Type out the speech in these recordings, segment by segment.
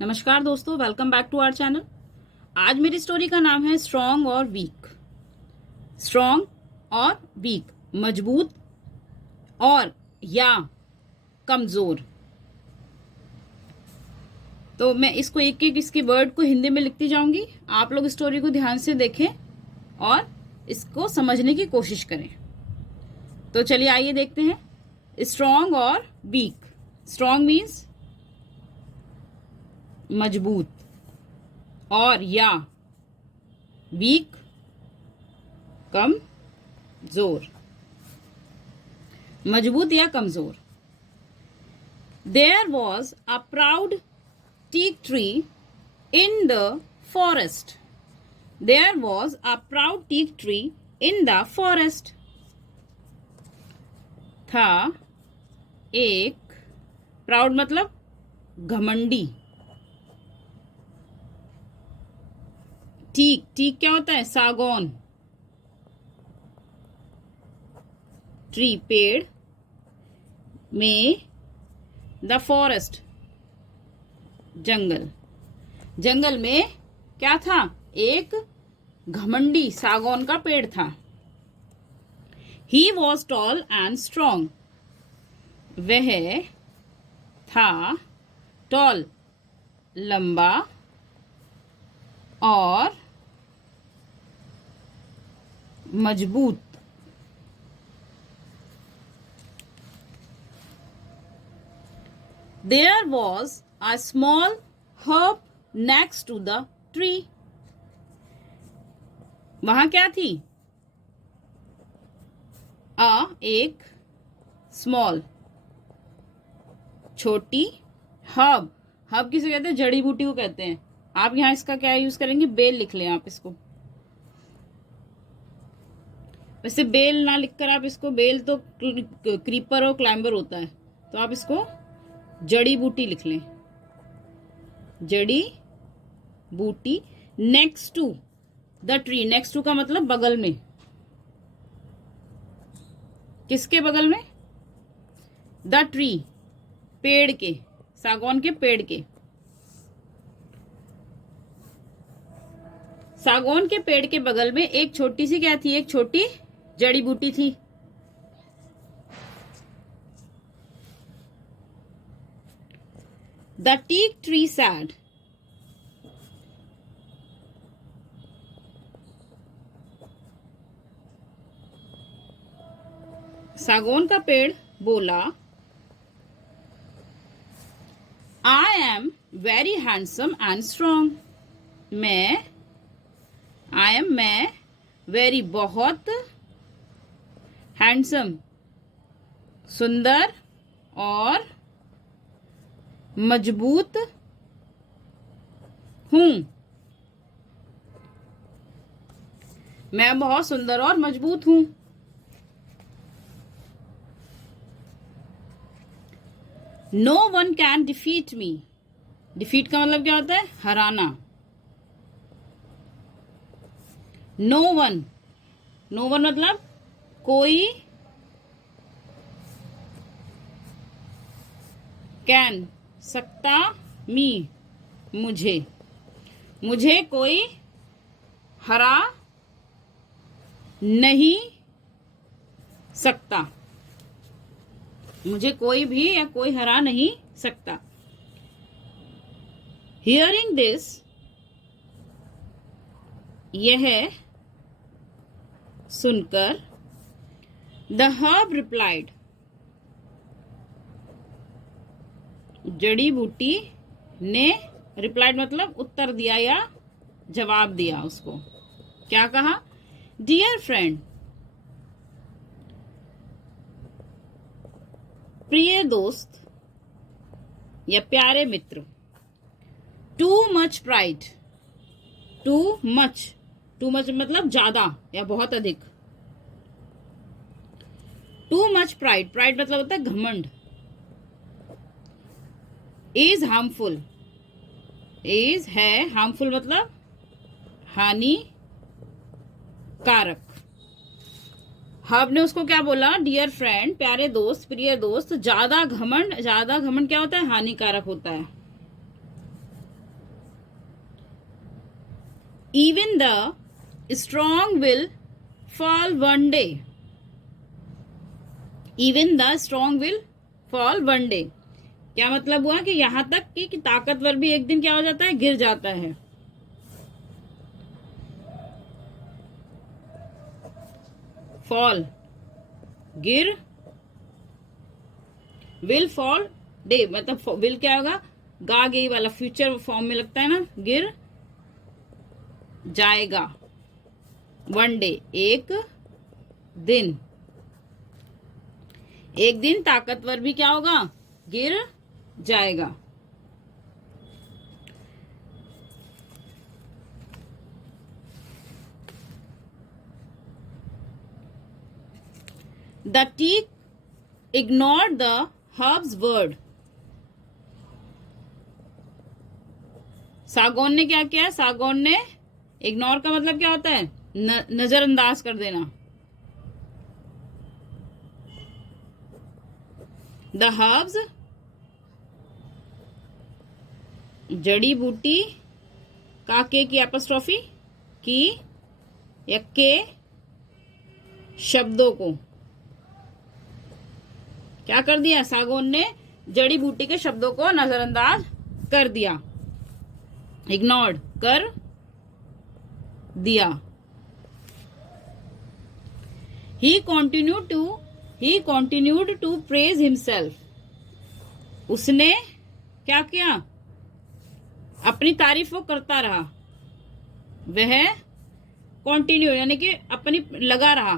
नमस्कार दोस्तों, welcome back to our channel. आज मेरी स्टोरी का नाम है स्ट्रॉन्ग और वीक। स्ट्रॉन्ग और वीक, मजबूत और या कमजोर। तो मैं इसको एक एक इसकी वर्ड को हिंदी में लिखती जाऊंगी। आप लोग स्टोरी को ध्यान से देखें और इसको समझने की कोशिश करें। तो चलिए आइए देखते हैं स्ट्रॉन्ग और वीक। स्ट्रॉन्ग मीन्स मजबूत और या वीक कमजोर। मजबूत या कमजोर। There was a proud teak tree in the forest. There was a proud teak tree in the forest. था एक, प्राउड मतलब घमंडी। टीक, टीक क्या होता है? सागौन। ट्री पेड़ में, द फॉरेस्ट जंगल, जंगल में क्या था? एक घमंडी सागौन का पेड़ था। He was tall and strong. वह था टॉल लंबा और मजबूत। There was a small herb next to the tree. वहां क्या थी? एक स्मॉल छोटी हर्ब। हर्ब किसे कहते हैं? जड़ी बूटी को कहते हैं। आप यहां इसका क्या यूज करेंगे? बेल लिख लें आप इसको। वैसे बेल ना लिखकर आप इसको, बेल तो क्रीपर और क्लाइंबर होता है, तो आप इसको जड़ी बूटी लिख लें। जड़ी बूटी next to the tree. Next to का मतलब बगल में। किसके बगल में? द ट्री, पेड़ के, सागौन के पेड़ के। सागौन के पेड़ के बगल में एक छोटी सी क्या थी? एक छोटी जड़ी बूटी थी। The teak tree said. सागौन का पेड़ बोला, I am very handsome and strong. मैं वेरी बहुत, हैंडसम सुंदर और मजबूत हूं। मैं बहुत सुंदर और मजबूत हूं। No one can defeat me. Defeat का मतलब क्या होता है? हराना। नो वन, नो वन मतलब कोई, कैन सकता, मी मुझे कोई हरा नहीं सकता। मुझे कोई भी या कोई हरा नहीं सकता। हियरिंग दिस, यह सुनकर, द हर्ब रिप्लाइड, जड़ी बूटी ने, रिप्लाइड मतलब उत्तर दिया या जवाब दिया उसको। क्या कहा? डियर फ्रेंड, प्रिय दोस्त या प्यारे मित्र। Too much pride, too much मतलब ज्यादा या बहुत अधिक। टू मच प्राइड, प्राइड मतलब होता है घमंड। इज हार्मफुल, इज है, हार्मफुल मतलब हानि कारक। हब ने उसको क्या बोला? डियर फ्रेंड, प्यारे दोस्त, प्रिय दोस्त। ज्यादा घमंड, ज्यादा घमंड क्या होता है? हानिकारक होता है। Even the strong will fall one day, even the strong will fall one day. क्या मतलब हुआ कि यहां तक कि ताकतवर भी एक दिन क्या हो जाता है, गिर जाता है। फॉल गिर, विल फॉल डे मतलब विल क्या होगा, गा गई वाला फ्यूचर फॉर्म में लगता है ना, गिर जाएगा। वन डे एक दिन, एक दिन ताकतवर भी क्या होगा, गिर जाएगा। The teak ignored the herb's word। सागौन ने क्या किया, सागौन ने, इग्नोर का मतलब क्या होता है, नजरअंदाज कर देना। द हर्ब्स जड़ी बूटी का की एपोस्ट्रोफी की या के शब्दों को क्या कर दिया, सागौन ने जड़ी बूटी के शब्दों को नजरअंदाज कर दिया, इग्नोर्ड कर दिया। ही continued to praise himself। उसने क्या किया, अपनी तारीफ वो करता रहा। वह कंटिन्यू यानी कि अपनी लगा रहा,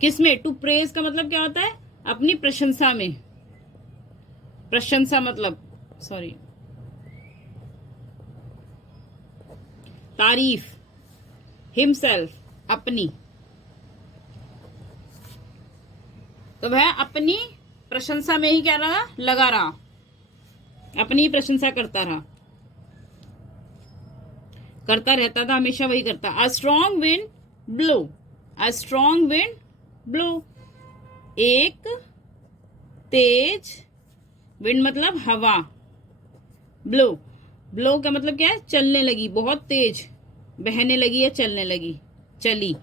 किसमें, टू प्रेज का मतलब क्या होता है, अपनी प्रशंसा में। प्रशंसा मतलब सॉरी तारीफ, हिमसेल्फ अपनी, तो वह अपनी प्रशंसा में ही क्या रहा, लगा रहा, अपनी प्रशंसा करता रहा, करता रहता था, हमेशा वही करता। A strong wind blow, a strong wind blow, एक तेज विंड मतलब हवा, ब्लो, ब्लो का मतलब क्या है, चलने लगी, बहुत तेज, बहने लगी या चलने लगी, चली।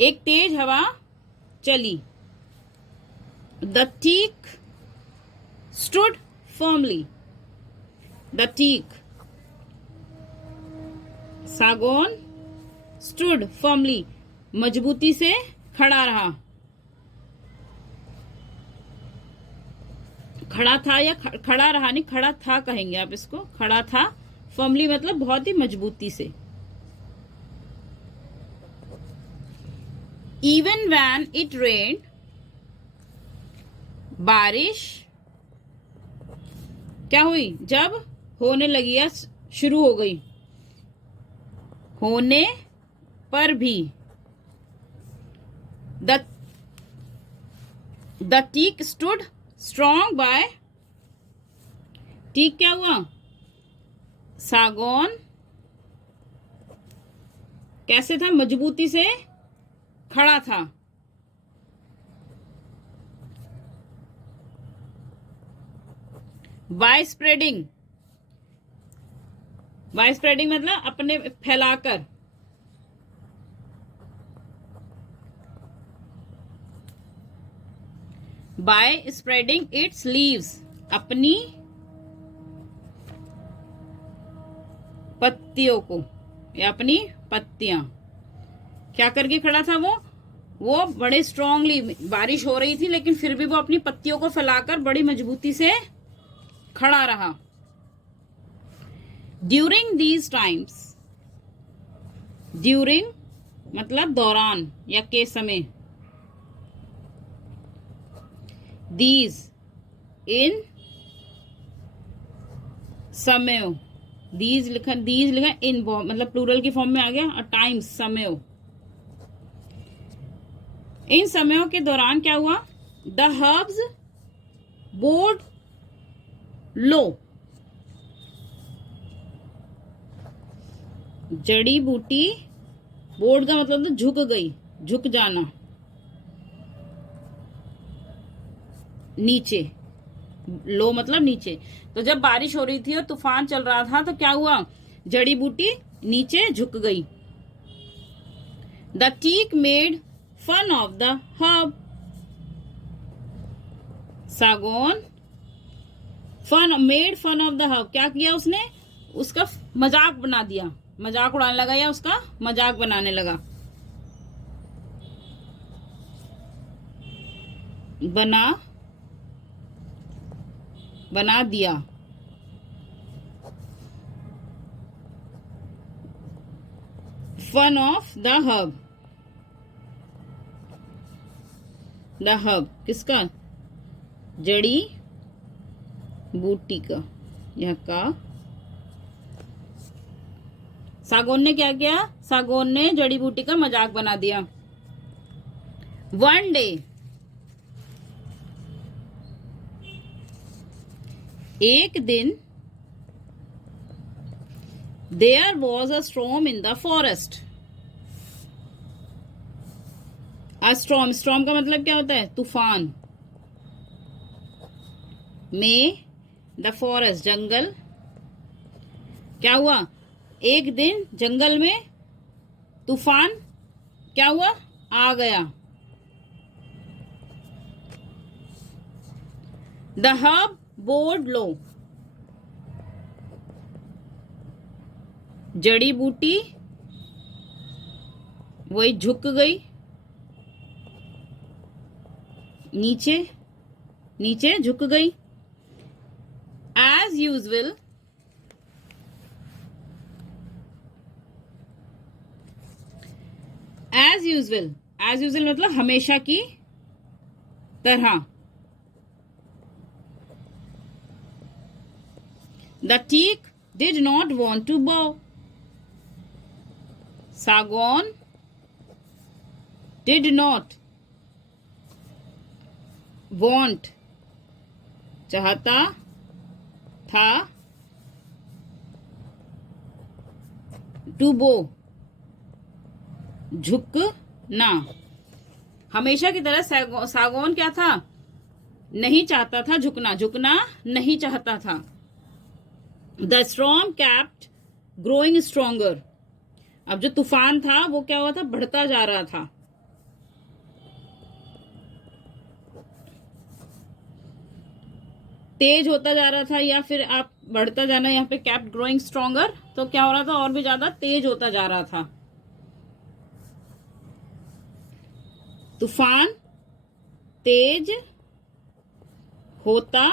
एक तेज हवा चली। The teak stood firmly, the teak सागौन, स्टूड फर्मली मजबूती से खड़ा रहा, खड़ा था या खड़ा रहा नहीं, खड़ा था कहेंगे आप इसको, खड़ा था, फर्मली मतलब बहुत ही मजबूती से। इवन वैन इट रेन, बारिश क्या हुई, जब होने लगी या शुरू हो गई, होने पर भी। The teak stood strong by, teak क्या हुआ, सागौन कैसे था, मजबूती से खड़ा था। बाय स्प्रेडिंग, बाय स्प्रेडिंग मतलब अपने फैलाकर, बाय स्प्रेडिंग इट्स लीव्स, अपनी पत्तियों को या अपनी पत्तियां, क्या करके खड़ा था वो बड़े स्ट्रांगली, बारिश हो रही थी लेकिन फिर भी वो अपनी पत्तियों को फैलाकर बड़ी मजबूती से खड़ा रहा। ड्यूरिंग दीज टाइम्स, ड्यूरिंग मतलब दौरान या के समय, दीज इन समयों, दीज लिखा इन मतलब प्लूरल की फॉर्म में आ गया, और टाइम्स समयों, इन समयों के दौरान क्या हुआ, द हर्ब्स बोर्ड लो, जड़ी बूटी, बोर्ड का मतलब तो झुक गई, झुक जाना, नीचे, लो मतलब नीचे। तो जब बारिश हो रही थी और तूफान चल रहा था तो क्या हुआ, जड़ी बूटी नीचे झुक गई। The teak made fun of the herb. सागौन made fun of the herb, क्या किया उसने, उसका मजाक बना दिया, मजाक उड़ाने लगा या उसका मजाक बनाने लगा। बना दिया। Fun of the herb, the herb किसका, जड़ी बूटी का, यह का। सागौन ने क्या किया, सागौन ने जड़ी बूटी का मजाक बना दिया। वन डे, एक दिन, there was a storm in the forest. Storm, storm का मतलब क्या होता है, तूफान। में द फॉरेस्ट, जंगल। क्या हुआ, एक दिन जंगल में तूफान क्या हुआ, आ गया। द हर्ब बोर्ड लो, जड़ी बूटी वही झुक गई, नीचे, नीचे झुक गई। As usual, as usual, as usual मतलब हमेशा की तरह। The teak did not want to bow। सागौन डिड नॉट वॉन्ट चाहता था, टू बो झुकना। हमेशा की तरह सागौन क्या था, नहीं चाहता था झुकना, झुकना नहीं चाहता था। The storm kept growing stronger. अब जो तूफान था वो क्या हुआ था, बढ़ता जा रहा था। तेज होता जा रहा था, या फिर आप बढ़ता जाना, यहाँ पे केप्ट ग्रोइंग स्ट्रोंगर, तो क्या हो रहा था, और भी ज्यादा तेज होता जा रहा था। तूफान तेज होता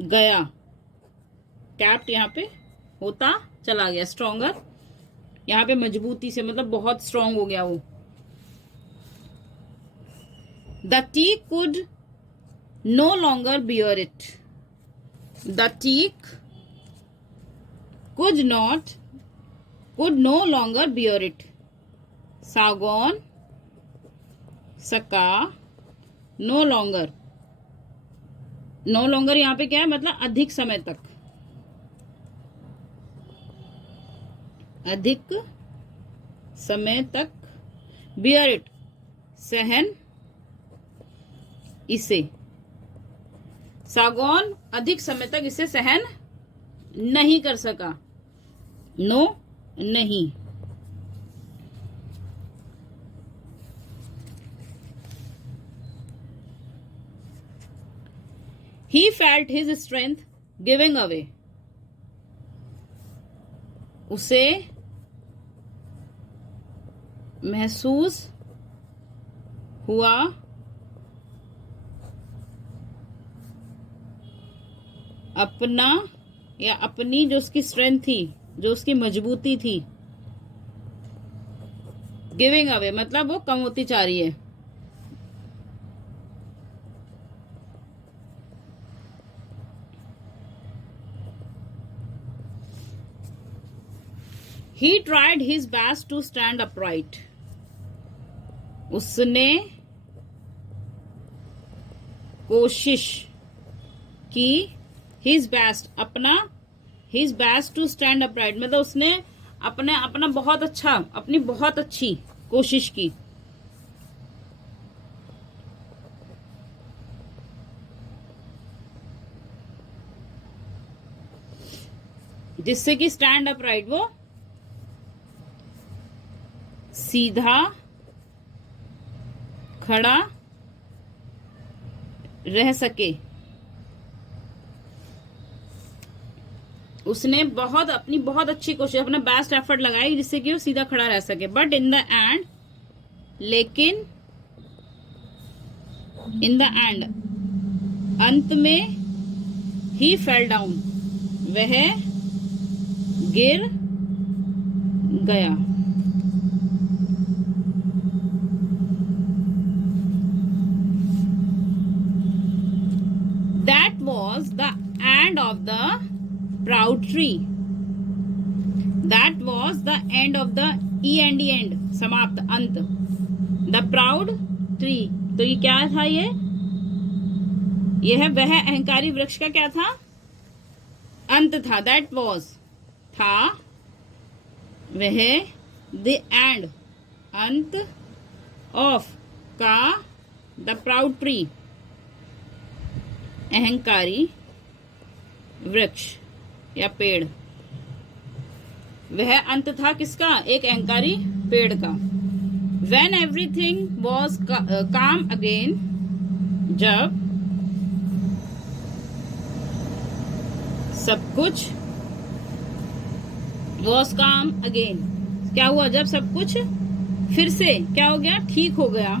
गया, कैप्ट यहाँ पे होता चला गया, स्ट्रोंगर यहाँ पे मजबूती से, मतलब बहुत स्ट्रोंग हो गया वो। The teak could no longer bear it. The teak could no longer bear it. सागौन सका, नो लॉन्गर, नो लॉन्गर यहाँ पे क्या है, मतलब अधिक समय तक, अधिक समय तक। बियर इट सहन इसे। सागौन अधिक समय तक इसे सहन नहीं कर सका, नो नहीं। He felt his strength giving away। उसे महसूस हुआ अपना, या अपनी जो उसकी स्ट्रेंथ थी, जो उसकी मजबूती थी, गिविंग अवे मतलब वो कम होती जा रही है। He tried his best to stand upright। उसने कोशिश की, his best अपना, his best to stand upright मतलब उसने अपना बहुत अच्छा, अपनी बहुत अच्छी कोशिश की। जिससे कि स्टैंड अपराइट, वो सीधा खड़ा रह सके। उसने अपनी बहुत अच्छी कोशिश, अपना बेस्ट एफर्ट लगाई जिससे कि वो सीधा खड़ा रह सके। बट इन द एंड, लेकिन इन द एंड, अंत में, ही फेल डाउन, वह गिर गया। That was the end of the proud tree. That was the end of the end, समाप्त, अंत। The proud tree, तो ये क्या था? यह वह अहंकारी वृक्ष का क्या था? अंत था। That was, था, वह, the end, अंत, of, का, the proud tree, अहंकारी वृक्ष या पेड़। वह अंत था किसका? एक अहंकारी पेड़ का। When everything was calm again, जब सब कुछ, was calm again, क्या हुआ? जब सब कुछ फिर से क्या हो गया? ठीक हो गया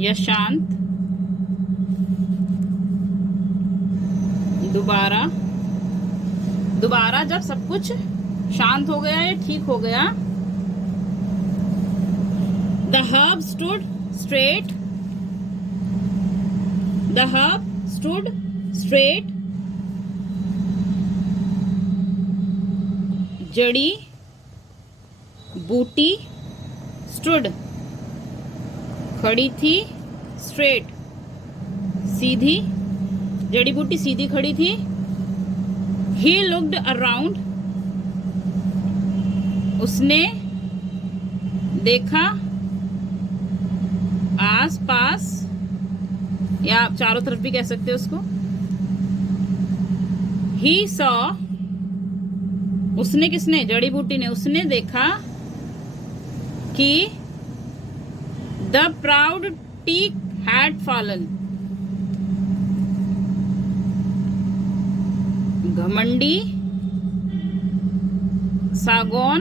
या शांत, दोबारा जब सब कुछ शांत हो गया या ठीक हो गया। The herb stood straight. The herb stood straight. जड़ी बूटी stood, खड़ी थी, straight, सीधी, जड़ी बूटी सीधी खड़ी थी। He looked around, उसने देखा आस पास, या आप चारों तरफ भी कह सकते हो उसको। He saw, उसने, किसने? जड़ी बूटी ने। उसने देखा कि the proud teak had fallen, घमंडी सागौन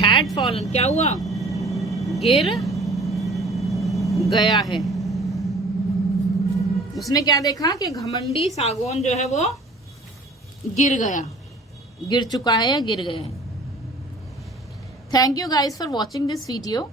had fallen, क्या हुआ? गिर गया है। उसने क्या देखा कि घमंडी सागौन जो है वो गिर गया, गिर चुका है या गिर गया है। Thank you guys for watching this video.